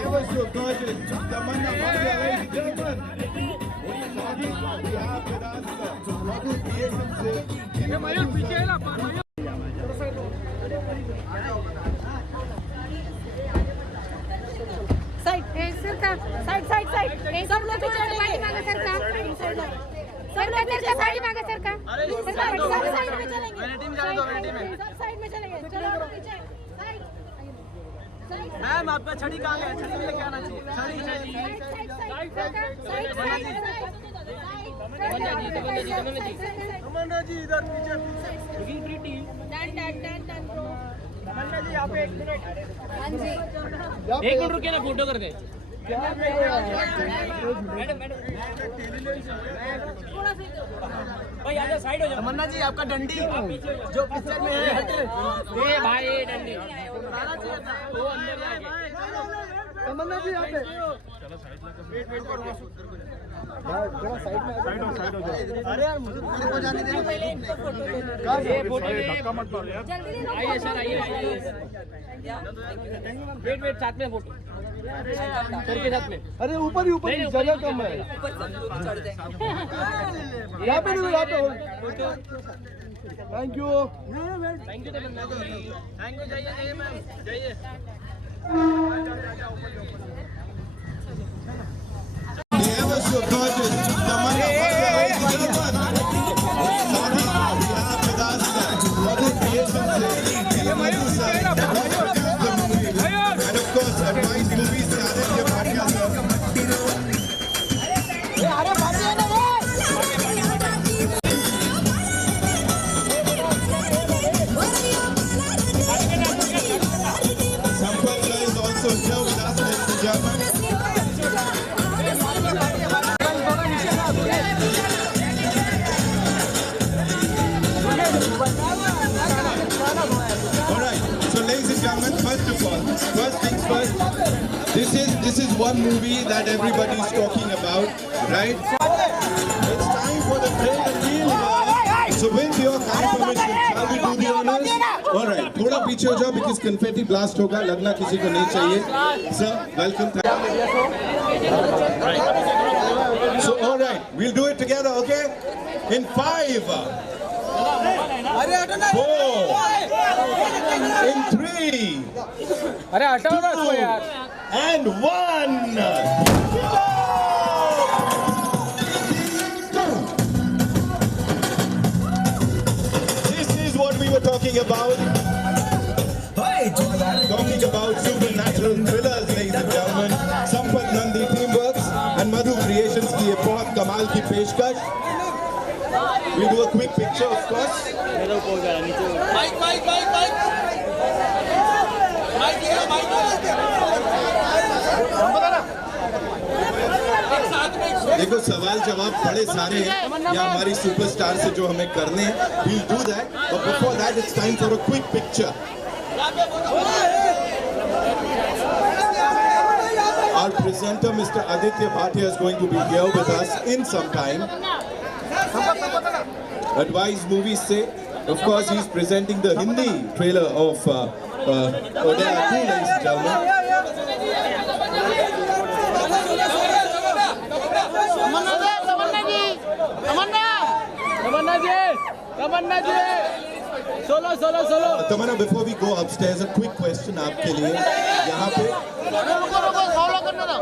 ever so gorgeous Tamanna Bhatia, ladies and gentlemen. We have with us Madhu Creations. Side sir का side side side सब लोग पीछे पानी मांगे सर का सब लोग सर का पानी मांगे सर का सब साइड में चलेंगे मेरी टीम जाने दो मेरी टीम में सब साइड में चलेंगे चलो पीछे साइड साइड मैम आपका छड़ी कहां है छड़ी लेके आना चाहिए छड़ी साइड साइड तमन्ना जी इधर पीछे looking pretty done done done done Tamanna ji यहाँ पे 1 मिनट हां जी 1 मिनट रुकिए ना फोटो कर दे मैडम मैडम थोड़ा सा भाई आजा साइड हो जाओ तमन्ना जी आपका डंडी जो पिक्चर में है ए भाई डंडी वो अंदर जाके तमन्ना जी यहाँ पे चलो साइड लगा वेट वेट करो थोड़ा साइड में साइड हो जाओ अरे यार मुझे को जाने दे पहले इनको फोटो ले ये फोटो धक्का मत मारो यार जल्दी आइए सर आइए वेट वेट साथ में फोटो सर के साथ में अरे ऊपर ही ऊपर जगह कम है ऊपर चढ़ जाएंगे यहाँ पे नहीं यहाँ पे thank you Tamanna ji thank you जाइए मैम जाइए ever so gorgeous Tamanna Bhatia, ladies and gentlemen. We have with us Madhu Creations. And of course, Advice Movies से Aditya Bhatia sir. Sampath sir is also here with us, ladies and gentlemen. First things first, this is one movie that everybody is talking about, right? It's time for the great reveal. So with your kind permission, shall we do the honors? All right, थोड़ा पीछे हो जाओ because confetti blast होगा, लगना किसी को नहीं चाहिए. Sir, welcome. So all right, we'll do it together, okay? In 5, 4, in 3, अरे हटाओ ना इसको यार and 1. This is what we were talking about. Talking about supernatural thrillers, ladies and gentlemen. Sampath Nandi Teamworks and Madhu Creations की ये बहुत कमाल की पेशकश. We'll do a quick picture, of course. Mike. देखो सवाल जवाब बड़े सारे हैं या हमारी सुपरस्टार से जो हमें करने हैं. We'll do that, but before that it's time for a quick picture. Our presenter Mr. Aditya Bhatia is going to be here with us in some time. Advice Movies से, of course he's presenting the Hindi trailer of Oday Aku, ladies and gentlemen. Tamanna ji solo Tamanna, before we go upstairs, a quick question आपके लिए. यहाँ पे सोलो करने दो.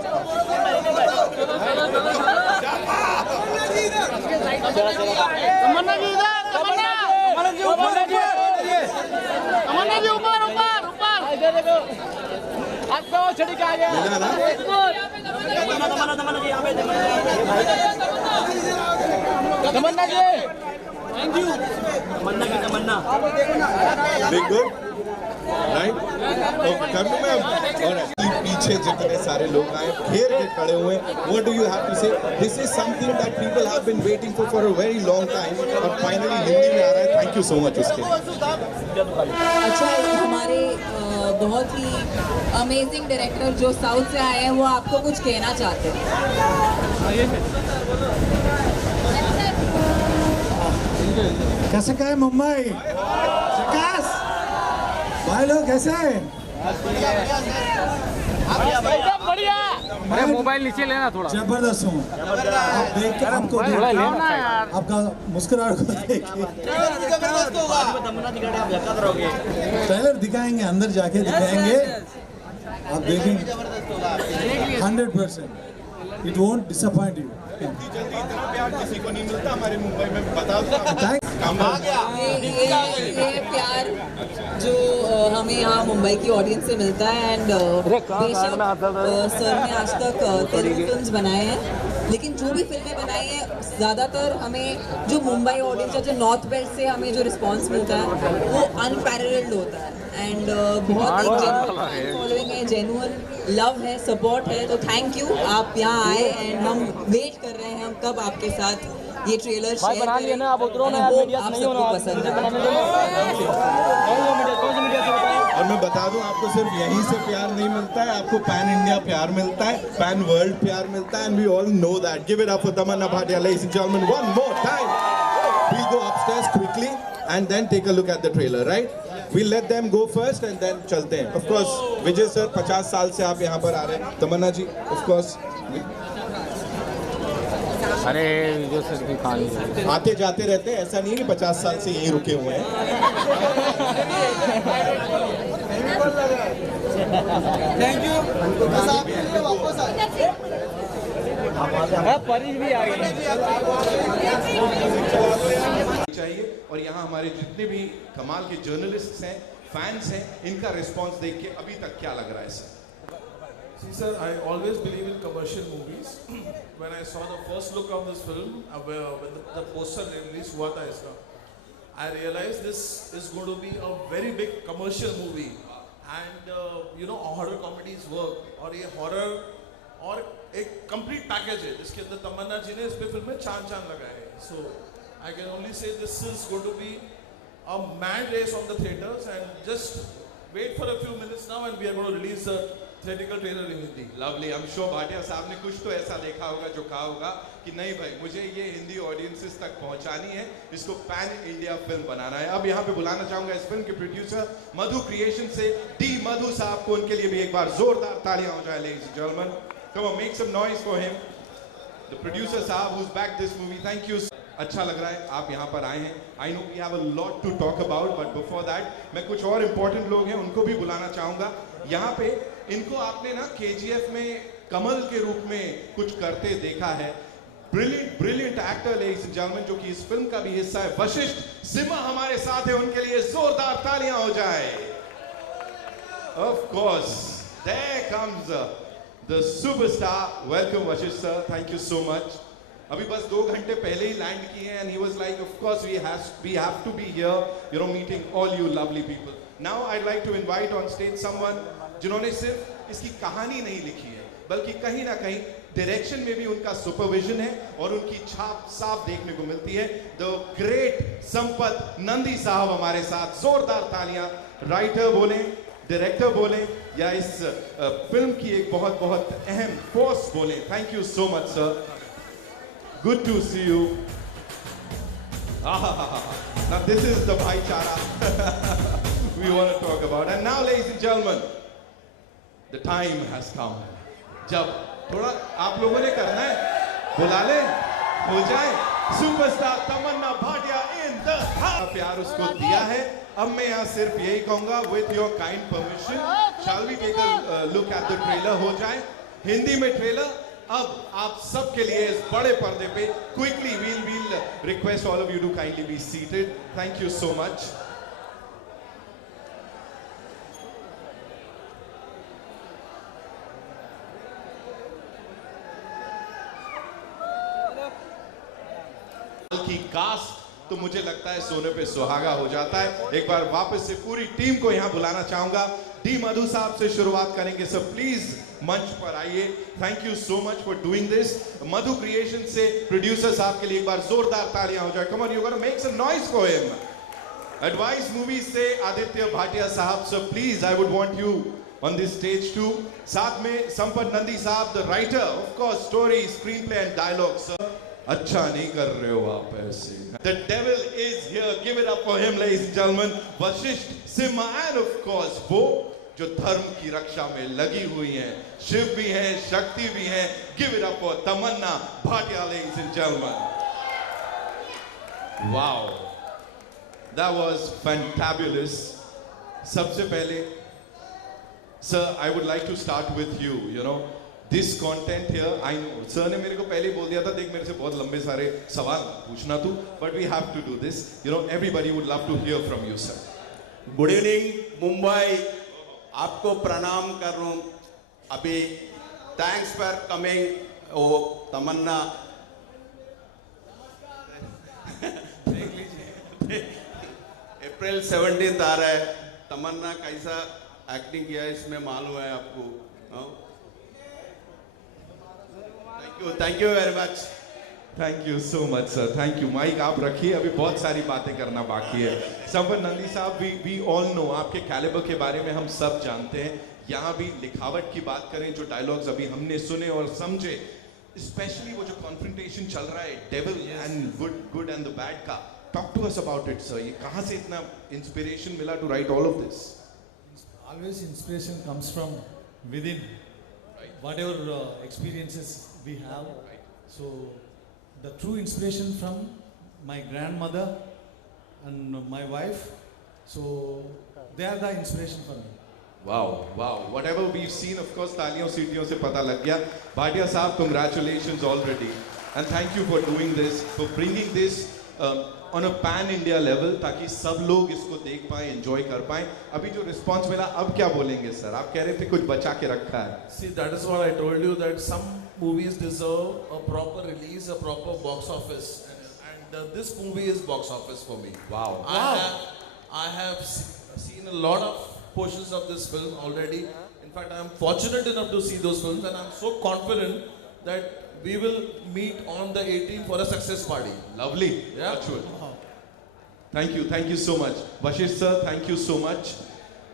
तमन्ना जी इधर तमन्ना जी ऊपर इधर देखो आपको छड़ी के आगे Tamanna ji thank you Tamanna Big good, right? Okay, cameraman. Alright. पीछे जितने सारे लोग आए घेर के खड़े हुए. What do you have to say? This is something that people have been waiting for a very long time. और finally हिंदी में आ रहा है. Thank you so much उसके लिए. अच्छा, हमारे बहुत ही अमेजिंग डायरेक्टर जो साउथ से आए हैं वो आपको कुछ कहना चाहते हैं. कैसे कहे मुंबई झकास भाई लोग कैसे हैं? एकदम बढ़िया। अरे मोबाइल नीचे लेना थोड़ा। जबरदस्त हूँ। आप देख के आपको आपका मुस्कुराहट को देख के ट्रेलर दिखाएंगे, अंदर जाके दिखाएंगे, आप देखेंगे 100%. It won't disappoint you. जल्दी इतना प्यार किसी को नहीं मिलता हमारे मुंबई में, बता दो। ये प्यार जो हमें यहाँ मुंबई की ऑडियंस से मिलता है एंड बेशक सर ने आज तक तेलुगु फिल्म्स बनाए हैं, लेकिन जो भी फिल्में बनाई हैं ज़्यादातर हमें जो मुंबई ऑडियंस या जो नॉर्थ वेस्ट से हमें जो रिस्पांस मिलता है वो अनपैरेलल्ड होता है एंड बहुत एक जेन्युइन फॉलोइंग है, जेन्युइन लव है, सपोर्ट है। तो थैंक यू, आप यहाँ आए एंड हम वेट कर रहे हैं हम कब आपके साथ ये ट्रेलर शेयर बना लिया ना, आप उतरो ना, मीडिया आप नहीं सबको होना पसंद है। और मैं बता दूं आपको सिर्फ यहीं से प्यार नहीं मिलता है, आपको पैन इंडिया प्यार मिलता है, पैन वर्ल्ड प्यार मिलता है, and we all know that. Give it up for Tamanna Bhatia, ladies and gentlemen, one more time. We'll go upstairs quickly and then take a look at the trailer, right? We'll let them go first and then चलते हैं. Of course, विजय सर 50 साल से आप यहाँ पर आ रहे हैं. तमन्ना जी, of course. अरे जो सर की कहानी आते जाते रहते हैं, ऐसा नहीं है कि 50 साल से यहीं रुके हुए हैं. Thank you. परी भी आ गई चाहिए. और यहाँ हमारे जितने भी कमाल के जर्नलिस्ट्स हैं, फैंस हैं, इनका रिस्पांस देख के अभी तक क्या लग रहा है sir? See sir, I always believe in commercial movies. When I saw the first look of this film, when the poster release हुआ था इसका, I realized this is going to be a very big commercial movie. And you know, horror comedies work. और ये horror और एक complete package है जिसके अंदर तमन्ना जी ने इस पे फिल्म में चांद लगाए हैं. So I can only say this is going to be a mad race on the theaters, and just wait for a few minutes now and we are going to release the theatrical trailer in Hindi. Lovely. I'm sure Bhatia साहब ने कुछ तो ऐसा देखा होगा जो कहा होगा कि नहीं भाई, मुझे ये हिंदी ऑडियंसेस तक पहुंचानी है, इसको पैन इंडिया फिल्म बनाना है. अब यहाँ पे बुलाना चाहूंगा इस फिल्म के प्रोड्यूसर मधु क्रिएशन से डी मधु साहब को. उनके लिए भी एक बार जोरदार तालियां हो जाए, ladies and gentlemen. Come on, make some noise for him. The producer साहब who's backed this movie. Thank you. अच्छा लग रहा है आप यहाँ पर आए हैं. I know we have a lot to talk about, but before that मैं कुछ और इम्पोर्टेंट लोग हैं उनको भी बुलाना चाहूँगा यहाँ पे. इनको आपने ना KGF में कमल के रूप में कुछ करते देखा है. Brilliant actor, ladies and gentleman, जो कि इस फिल्म का भी हिस्सा है. वशिष्ठ सिम्हा हमारे साथ है, उनके लिए जोरदार तालियां हो जाए. Of course, there comes the superstar. Welcome Vashishth sir, thank you so much. अभी बस 2 घंटे पहले ही लैंड किए हैं, and he was like, of course we have to be here, you know, meeting all you lovely people. Now I'd like to invite on stage someone जिन्होंने सिर्फ इसकी कहानी नहीं लिखी है, बल्कि कहीं ना कहीं डायरेक्शन में भी उनका सुपरविजन है और उनकी छाप साफ देखने को मिलती है. द ग्रेट संपत नंदी साहब हमारे साथ. जोरदार तालियां. राइटर बोले, डायरेक्टर बोले, या इस फिल्म की एक बहुत बहुत अहम फोर्स बोले. Thank you so much sir. Good to see you. Now this is the bhaichara we want to talk about. And now, ladies and gentlemen, the time has come. जब थोड़ा आप लोगों ने करना है, बुला ले, हो जाए. Superstar Tamanna Bhatia in the house. प्यार उसको दिया है. अब मैं यहाँ सिर्फ यही कहूँगा, with your kind permission, shall we take a look at the trailer? हो जाए हिंदी में ट्रेलर अब आप सबके लिए इस बड़े पर्दे पे. Quickly we'll request all of you to kindly be seated. Thank you so much. की कास्ट तो मुझे लगता है सोने पे सुहागा हो जाता है. एक बार वापस से पूरी टीम को यहाँ बुलाना चाहूंगा. डी मधु साहब से शुरुआत करेंगे. सर प्लीज मंच पर आइए. Thank you so much for doing this. Madhu creation से प्रोड्यूसर साहब के लिए एक बार जोरदार तालियां हो जाए. Come on, you gonna make some noise for him. Advice movies से आदित्य भाटिया साहब. Sir please, I would want you on this stage too. साथ में संपत नंदी साहब, the writer, of course, story, screenplay and dialogue. Sir, अच्छा नहीं कर रहे हो आप ऐसे. The devil is here. Give it up for him, ladies and gentlemen. Vashisht Simha, and of course वो जो धर्म की रक्षा में लगी हुई हैं, शिव भी हैं, शक्ति भी हैं. Give it up for Tamanna Bhatia, ladies and gentlemen. Wow, that was fantabulous. सबसे पहले, sir, I would like to start with you. You know, this content here, I know. Sir ने मेरे को पहले ही बोल दिया था, देख मेरे से बहुत लंबे सारे सवाल पूछना तू, but we have to do this. You know, everybody would love to hear from you, sir. Good evening Mumbai, आपको प्रणाम कर रहा हूँ. अभी थैंक्स फॉर कमिंग. ओ तमन्ना, देख लीजिए अप्रैल 17 आ रहा है. तमन्ना कैसा एक्टिंग किया है इसमें मालूम है आपको. Thank you very much. Thank you so much, sir. Thank you. Mic आप रखिए, अभी बहुत सारी बातें करना बाकी है. संवर नंदी साहब, we all know आपके कैलिबर के बारे में हम सब जानते हैं. यहाँ भी लिखावट की बात करें, जो डायलॉग्स अभी हमने सुने और समझे, स्पेशली वो जो कॉन्फ्रंटेशन चल रहा है devil and good and the bad का, talk to us about it sir. ये कहाँ से इतना इंस्पिरेशन मिला to write all of this? Always inspiration comes from within. Whatever experiences we have. So the true inspiration from my grandmother and my wife. So they are the inspiration for me. Wow, wow. Whatever we've seen, of course, तालियों सीटियों से पता लग गया. भाटिया साहब, congratulations already. And thank you for doing this, for bringing this on a pan-India level, ताकि सब लोग इसको देख पाएं, enjoy कर पाएं. अभी जो response मिला, अब क्या बोलेंगे सर? आप कह रहे थे कुछ बचा के रखा है. See, that is what I told you, that some movies deserve a proper release, a proper box office, and this movie is box office for me. Wow. I have seen a lot of portions of this film already. In fact, I am fortunate enough to see those films, and I am so confident that we will meet on the 18th for a success party. Lovely. Yeah. Actual. Thank you so much. Vashisht sir, thank you so much.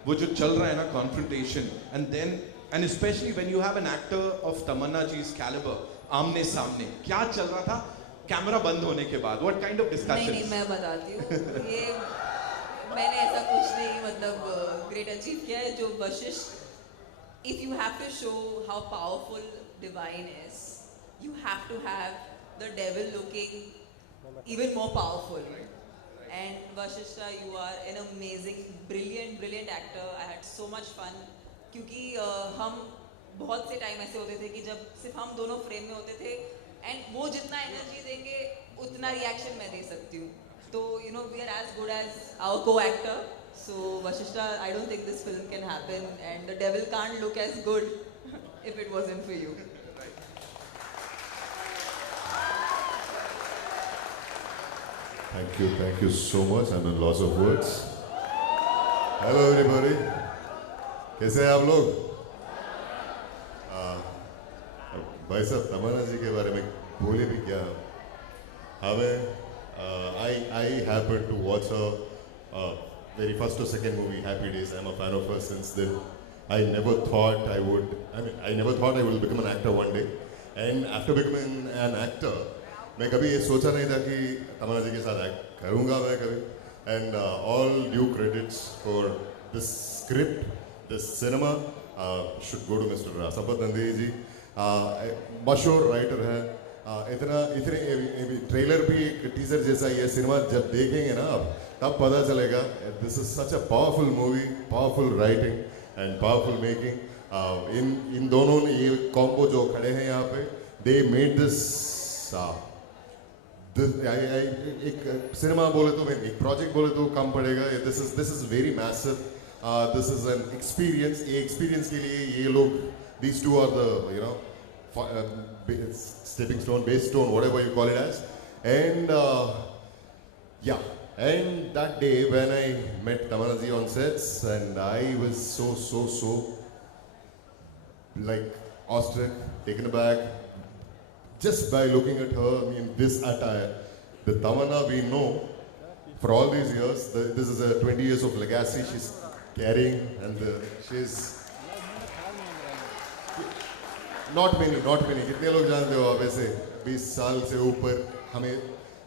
वो जो चल रहा है ना confrontation, and especially when you have an actor of Tamanna ji's caliber, आमने सामने, क्या चल रहा था कैमरा बंद होने के बाद? What kind of discussions? नहीं मैं बताती हूँ. ये मैंने ऐसा कुछ नहीं मतलब great achieve किया है. जो Vashishtha, if you have to show how powerful divine is, you have to have the devil looking even more powerful. And Vashishta, you are an amazing, brilliant actor. I had so much fun. क्योंकि हम बहुत से टाइम ऐसे होते थे कि जब सिर्फ हम दोनों फ्रेम में होते थे, एंड वो जितना एनर्जी देंगे उतना रिएक्शन मैं दे सकती हूँ. तो you know we are as good as our co-actor. So Vashishta, I don't think this film can happen, and the devil can't look as good if it wasn't for you. Thank you so much. I'm at loss of words. Hello everybody. कैसे हैं आप लोग? भाई साहब, तमन्ना जी के बारे में बोले भी क्या? हमें I happened to watch her very first or second movie, Happy Days. I'm a fan of her since then. I never thought I would become an actor one day. And after becoming an actor, मैं कभी ये सोचा नहीं था कि तमन्ना जी के साथ एक्ट करूँगा मैं कभी. And all due credits for this script, this cinema should go to Mr. Sampath Nandi ji. मशहूर राइटर है. इतने ट्रेलर भी एक टीजर जैसा ही है. सिनेमा जब देखेंगे ना आप, तब पता चलेगा. This is such a powerful movie, powerful writing and powerful making. इन दोनों ने ये कॉम्बो जो खड़े हैं यहाँ पे, they made this. एक सिनेमा बोले तो, एक प्रोजेक्ट बोले तो कम पड़ेगा. This is very massive. This is an experience. ये experience के लिए ये लोग, these two are the stepping stone, base stone, whatever you call it as. And and that day when I met Tamanna ji on sets, and I was so like awestruck, taken aback. Just by looking at her in this attire, the Tamanna we know for all these years, this is a 20 years of legacy she's carrying, and she's not many. कितने लोग जानते हो आप ऐसे? 20 साल से ऊपर हमें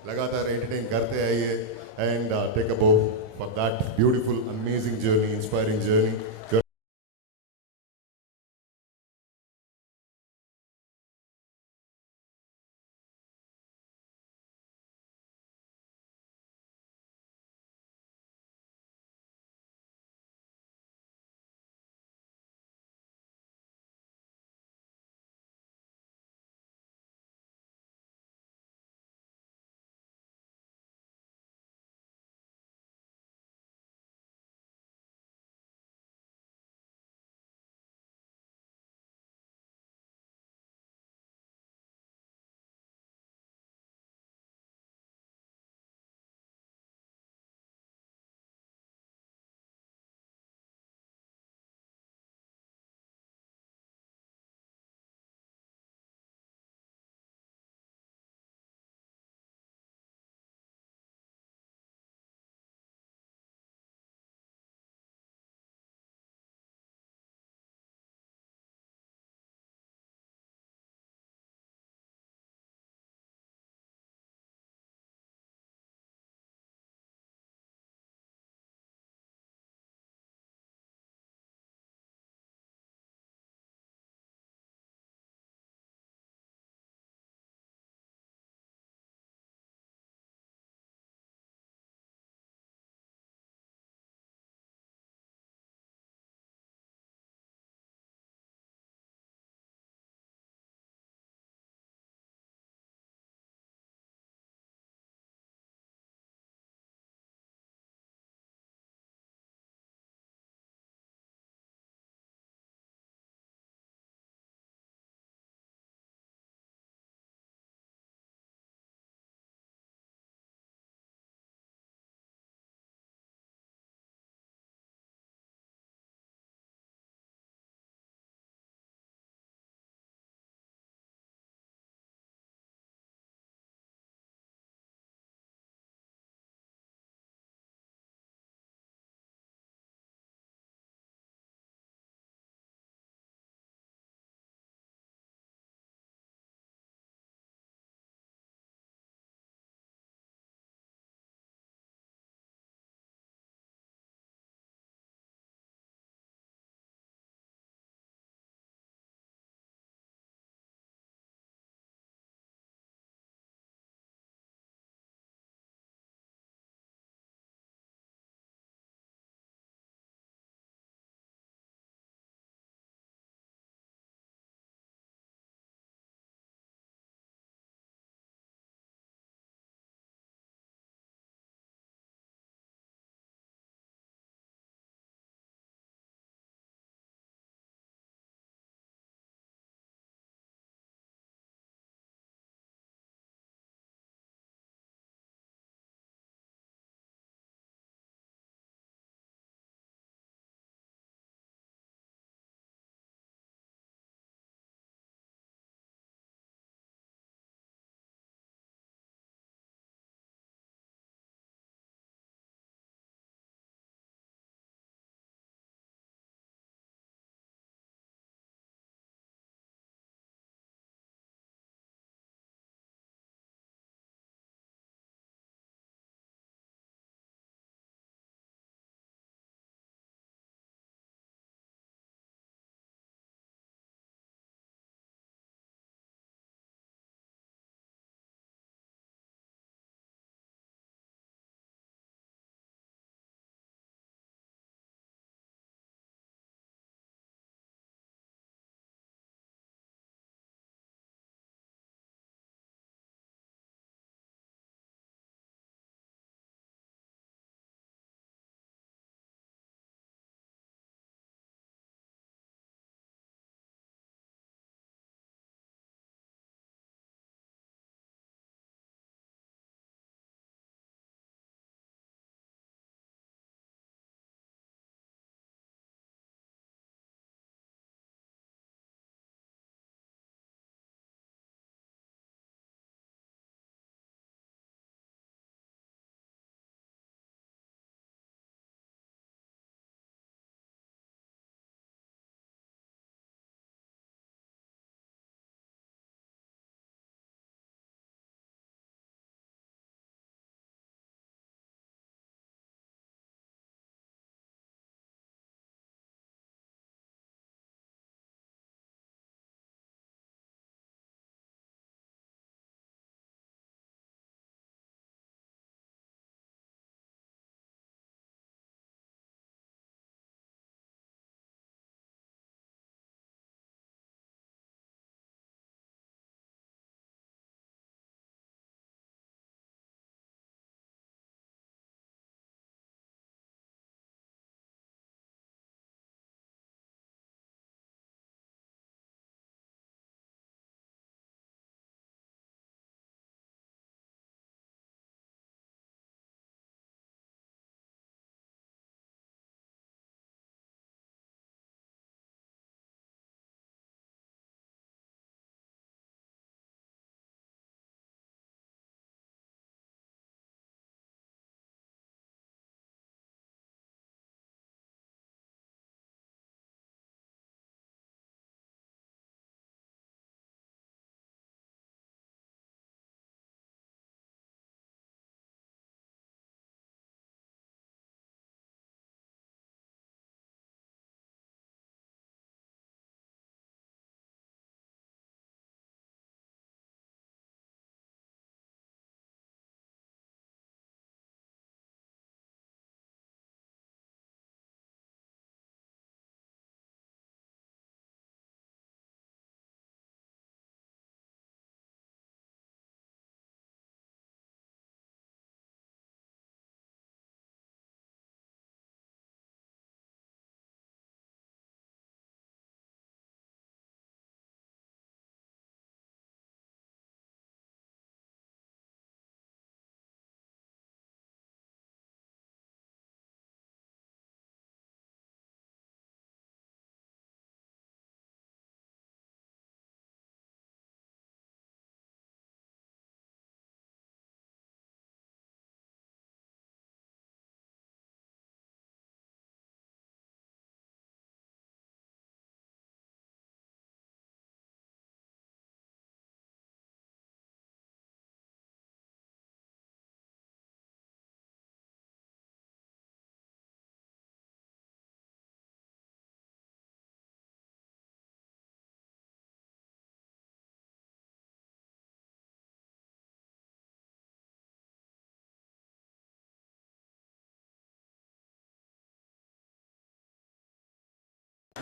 लगातार एंटरटेन करते आइए and take a bow for that beautiful, amazing journey, inspiring journey.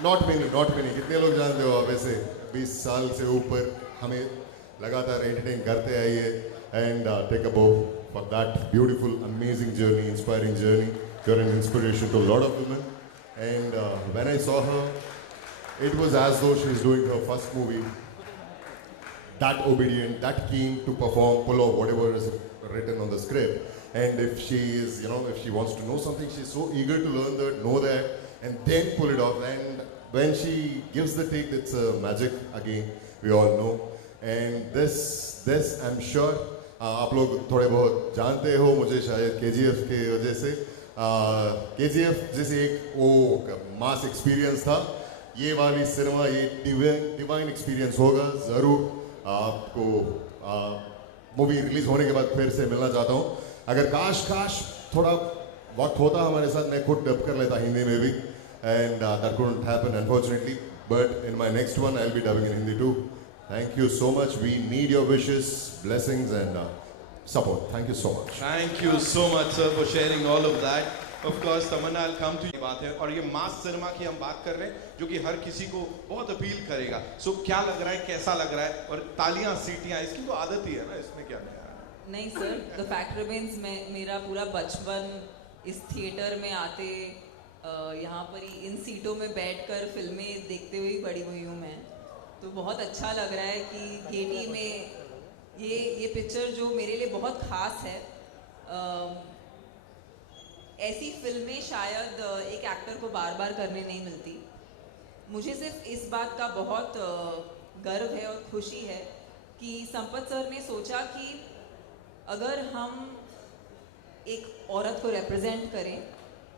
Not many कितने लोग जानते हो आप ऐसे 20 साल से ऊपर हमें लगातार एंटरटेन करते आइए एंड टेक अ बो for that beautiful amazing journey inspiring journey you're an inspiration to a lot of women and when I saw her it was as though she was doing her first movie, that obedient, that keen to perform, pull off whatever is written on the script. And if she is, if she wants to know something, she's so eager to learn that, know that, and then pull it off. And when she gives the take, it's magic again, we all know. And this I'm sure, आप लोग थोड़े बहुत जानते हो मुझे शायद KGF के वजह से, KGF जैसे एक वो मास एक्सपीरियंस था, ये वाली सिनेमा ये डिवाइन एक्सपीरियंस होगा ज़रूर। आपको मूवी रिलीज होने के बाद फिर से मिलना चाहता हूँ। अगर काश थोड़ा वक्त होता हमारे साथ, मैं खुद डब कर लेता हिंदी में भी, and that couldn't happen unfortunately, but in my next one I will be dubbing in Hindi too. Thank you so much, we need your wishes, blessings and support. Thank you so much. Thank you so much sir for sharing all of that. Of course, Tamanna, I'll come to you बात है, और ये मास सिनेमा की हम बात कर रहे हैं जो कि हर किसी को बहुत अपील करेगा। सो क्या लग रहा है, कैसा लग रहा है, और तालियां सीटियां इसकी तो आदत ही है ना, इसमें क्या नया है? नहीं सर, द फैक्ट रिमेन्स मेरा पूरा बचपन इस थिएटर में आते यहाँ पर ही इन सीटों में बैठकर फिल्में देखते हुए बड़ी हुई हूँ मैं। तो बहुत अच्छा लग रहा है कि गेटी में ये पिक्चर जो मेरे लिए बहुत खास है। ऐसी फिल्में शायद एक एक्टर को बार बार करने नहीं मिलती। मुझे सिर्फ इस बात का बहुत गर्व है और खुशी है कि संपत सर ने सोचा कि अगर हम एक औरत को रिप्रेजेंट करें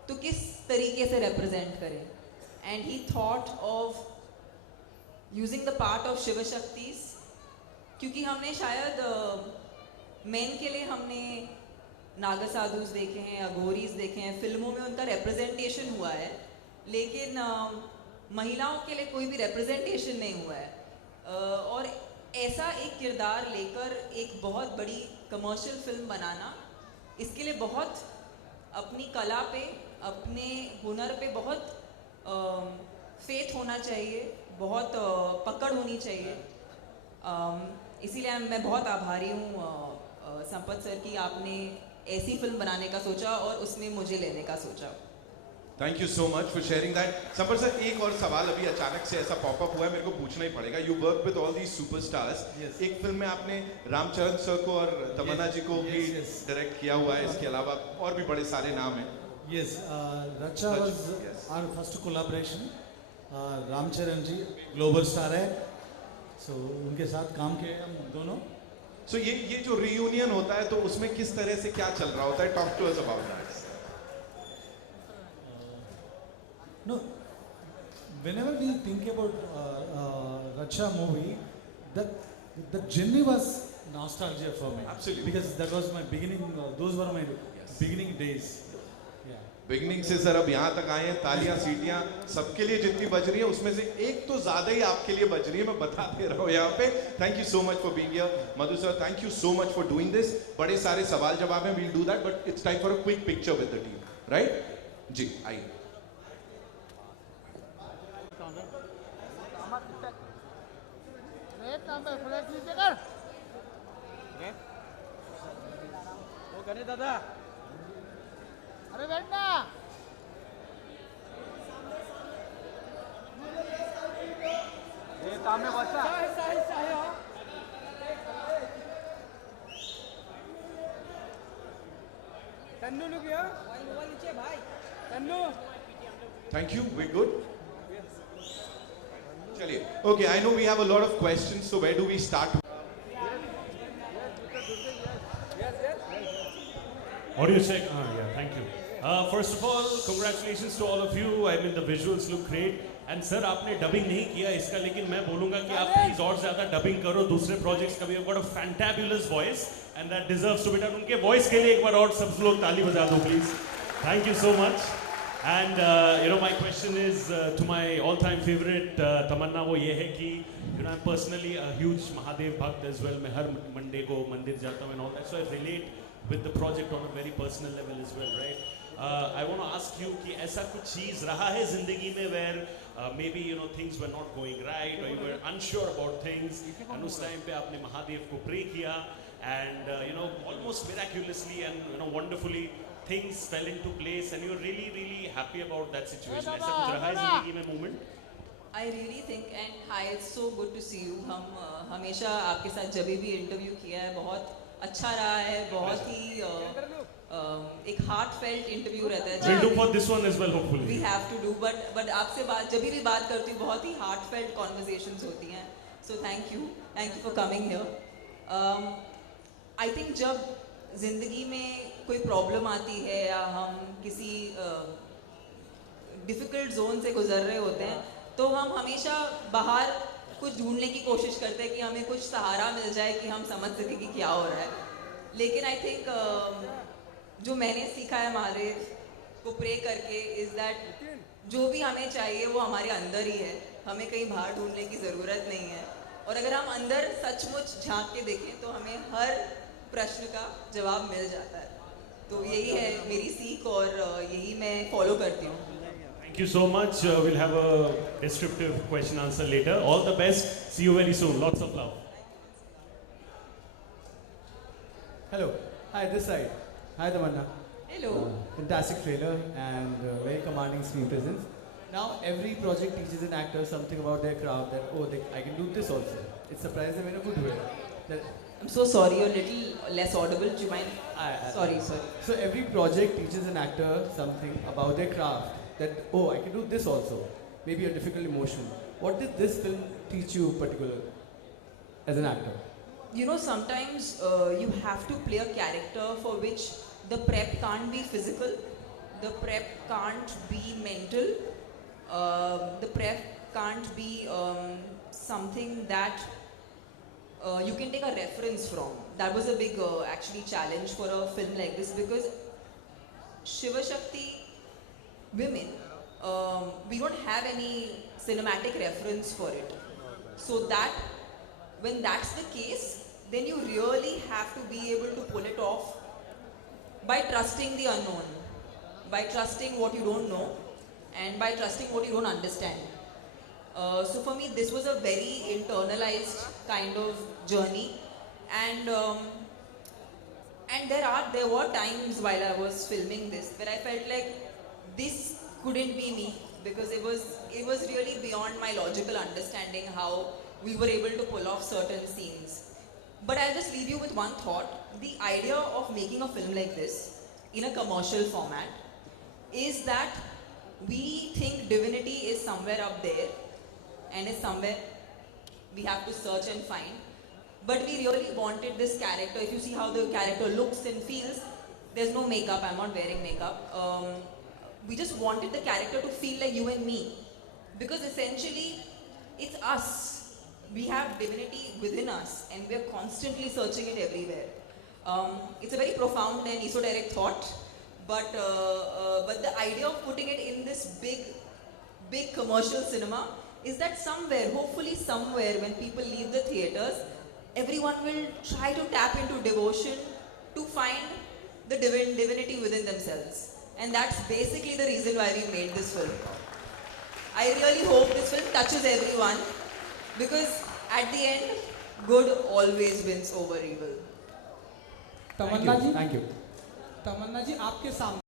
तो किस तरीके से रिप्रेजेंट करें, and he thought of using the part of Shiv Shaktis, क्योंकि हमने शायद मेन के लिए हमने नागासाधुस देखे हैं, अघोरीज देखे हैं, फिल्मों में उनका रिप्रेजेंटेशन हुआ है, लेकिन महिलाओं के लिए कोई भी रिप्रेजेंटेशन नहीं हुआ है। और ऐसा एक किरदार लेकर एक बहुत बड़ी कमर्शियल फिल्म बनाना, इसके लिए बहुत अपनी कला पे, अपने हुनर पे बहुत फेथ होना चाहिए, बहुत पकड़ होनी चाहिए। इसीलिए मैं बहुत आभारी हूँ संपत सर की, आपने ऐसी फिल्म बनाने का सोचा और उसमें मुझे लेने का सोचा। Thank you so much for sharing that. Sampath sir, एक और सवाल अभी अचानक से ऐसा पॉपअप हुआ है, मेरे को पूछना ही पड़ेगा। You work with all these superstars. एक फिल्म में आपने रामचरण सर को और तमन्ना जी को भी डायरेक्ट किया हुआ है, इसके अलावा और भी बड़े सारे नाम हैं। Yes, Racha was our first collaboration. Ramcharan ji global star है, so उनके साथ काम किए हम दोनों। So ये जो रियूनियन होता है तो उसमें किस तरह से क्या चल रहा होता है? Talk to us about that. No, whenever we think about Racha movie, the journey was nostalgia for me. Absolutely. Because that was my beginning. Those were my beginning days. Beginning से सर अब यहाँ तक आए हैं, तालियां सीटियां सबके लिए जितनी बज रही है उसमें से एक तो ज्यादा ही आपके लिए बज रही है, मैं बता दे रहा हूँ यहाँ पे। Thank you so much for being here Madhu sir, thank you so much for doing this. बड़े सारे सवाल जवाब हैं, we'll do that, but it's time for a quick picture with the team, right? जी आइए। दादा अरे बैठना। ये सामने बसा तन्नू लोग यार मोबाइल नीचे भाई Tannu. Thank you, we good. चलिए, okay, I know we have a lot of questions, so where do we start? Audio check. Yeah, thank you. First of all, congratulations to all of you. I mean, the visuals look great. And sir, आपने डबिंग नहीं किया इसका, लेकिन मैं बोलूँगा कि आप प्लीज और ज़्यादा डबिंग करो दूसरे प्रोजेक्ट्स का भी। You've got a fantabulous voice and that deserves to be done. उनके वॉइस के लिए एक बार और सब लोग ताली बजा दो please. Thank you so much. And you know, my question is to my all-time favorite तमन्ना, वो ये है कि you know, I'm personally a huge Mahadev भक्त as well. मैं हर मंडे को मंदिर जाता हूँ and all that, so I relate with the project on a very personal level as well, right? I want to ask you कि ऐसा कुछ चीज रहा है जिंदगी में where maybe you know things were not going right or you were unsure about things and उस time पे आपने महादेव को pray किया and you know almost miraculously and you know wonderfully things fell into place and you were really happy about that situation. ऐसा कुछ रहा है जिंदगी में moment? I really think and hi, it's so good to see you. हम हमेशा आपके साथ जब भी इंटरव्यू किया है बहुत अच्छा रहा है, बहुत ही एक heartfelt इंटरव्यू रहता है. We'll do for this one as well hopefully. We have to do but आपसे बात जब भी बात करती हूँ बहुत ही heartfelt conversations होती हैं. So thank you for coming here. I think जब जिंदगी में कोई प्रॉब्लम आती है या हम किसी डिफिकल्ट जोन से गुजर रहे होते हैं तो हम हमेशा बाहर कुछ ढूंढने की कोशिश करते हैं कि हमें कुछ सहारा मिल जाए कि हम समझ सकें कि क्या हो रहा है. लेकिन आई थिंक जो मैंने सीखा है महादेव को प्रे करके इज दैट जो भी हमें चाहिए वो हमारे अंदर ही है, हमें कहीं बाहर ढूंढने की ज़रूरत नहीं है. और अगर हम अंदर सचमुच झांक के देखें तो हमें हर प्रश्न का जवाब मिल जाता है. तो यही है मेरी सीख और यही मैं फॉलो करती हूँ. Thank you so much. We'll have a descriptive question answer later. All the best. See you very soon. Lots of love. Hello. Hi, this side. Hi, Tamanna. Hello. Fantastic trailer and very commanding screen presence. Now, every project teaches an actor something about their craft that, I can do this also. It surprises them in a good way. I'm so sorry, you're a little less audible. Do you mind? Sorry. So, every project teaches an actor something about their craft. That, I can do this also. Maybe a difficult emotion. What did this film teach you particularly as an actor? You know, sometimes you have to play a character for which the prep can't be physical, the prep can't be mental, the prep can't be something that you can take a reference from. That was a big actually challenge for a film like this because Shiva Shakti women, we don't have any cinematic reference for it. So that, when that's the case, then you really have to be able to pull it off by trusting the unknown, by trusting what you don't know, and by trusting what you don't understand. So for me, this was a very internalized kind of journey, and there were times while I was filming this where I felt like this couldn't be me because it was really beyond my logical understanding how we were able to pull off certain scenes. But I'll just leave you with one thought. The idea of making a film like this in a commercial format is that we think divinity is somewhere up there and is somewhere we have to search and find. But we really wanted this character. If you see how the character looks and feels, there's no makeup. I'm not wearing makeup. We just wanted the character to feel like you and me. Because essentially, it's us. We have divinity within us and we're constantly searching it everywhere. It's a very profound and esoteric thought, but the idea of putting it in this big commercial cinema is that somewhere, hopefully somewhere, when people leave the theaters, everyone will try to tap into devotion to find the divinity within themselves. And that's basically the reason why we made this film. I really hope this film touches everyone because at the end, good always wins over evil. Tamanna ji, Tamanna ji, आपके सामने